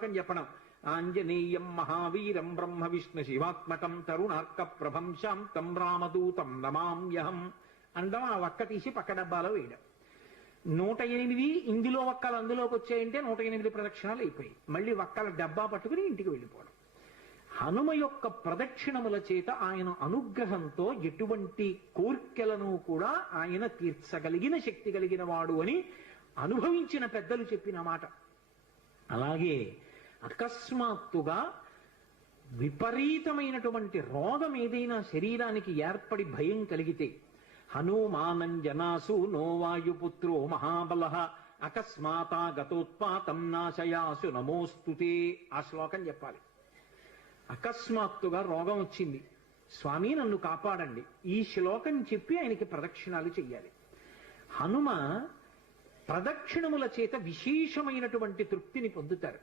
శ్లోకం చెప్పడం. ఆంజనేయం మహావీరం బ్రహ్మ విష్ణు శివాత్మకం తరుణార్క ప్రభం శాంతం రామదూతం నమామ్యహం అండం. ఆ వక్క తీసి పక్క డబ్బాలో వేయడం. 108 ఇందులో వక్కలు అందులోకి వచ్చాయంటే 108 ప్రదక్షిణాలు అయిపోయి మళ్ళీ వక్కల డబ్బా పట్టుకుని ఇంటికి వెళ్ళిపోవడం. హనుమ యొక్క ప్రదక్షిణముల చేత ఆయన అనుగ్రహంతో ఎటువంటి కోర్కెలను కూడా ఆయన తీర్చగలిగిన శక్తి కలిగిన వాడు అని అనుభవించిన పెద్దలు చెప్పిన మాట. అలాగే అకస్మాత్తుగా విపరీతమైనటువంటి రోగం ఏదైనా శరీరానికి ఏర్పడి భయం కలిగితే హనుమానంజనాసు నోవాయుపుత్రో మహాబల అకస్మాతాగతోత్పాతం నాశయాసు నమోస్తుతే ఆ శ్లోకం చెప్పాలి. అకస్మాత్తుగా రోగం వచ్చింది, స్వామి నన్ను కాపాడండి, ఈ శ్లోకం చెప్పి ఆయనకి ప్రదక్షిణాలు చెయ్యాలి. హనుమ ప్రదక్షిణముల చేత విశేషమైనటువంటి తృప్తిని పొందుతారు.